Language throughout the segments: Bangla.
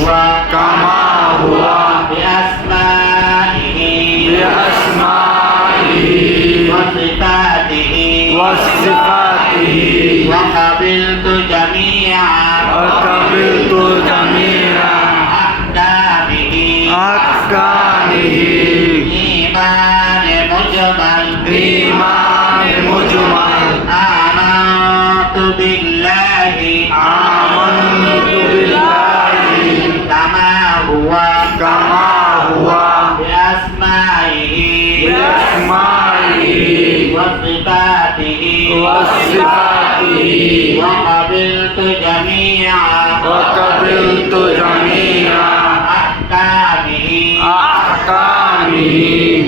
হুয়া কামা হুয়া বিআসমাইহি বিআসমাইহি ওয়া সিফাতিহি ওয়া সিফাতিহি ওয়া কাবিলতু জামিআ ওয়া কাবিলতু জামিআ আকদাবিহি আকদাবিহি ইমান মুজমাল ইমান মুজমাল আমাতু বিহি هو كما هو بأسمائه بأسمائه وصفاته وصفاته وقبلت جميعا وقبلت جميع أحكامه أحكامه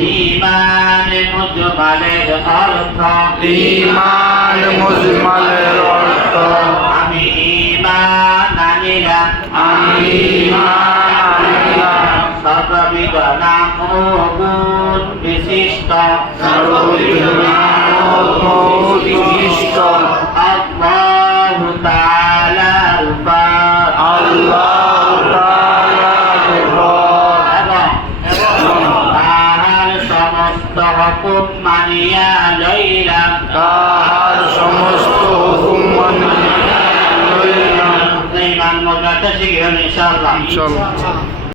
إيمان مجمل الأرض ইমান মুজমালের অর্থ আমি ঈমান আনিলাম আমি ইমান আনিলাম সর্ববিধ নাম ও গুণ বিশিষ্ট সর্ববিষ্ট আল্লাহ তাআলার উপর। আল্লাহ হুকুম মানিয়া লইলাম। তাহার সমস্ত হুকুম মানিয়া লইলাম। ইমান মোজাতে শিখবেন ইনশাআল্লাহ। ইনশাআল্লাহ।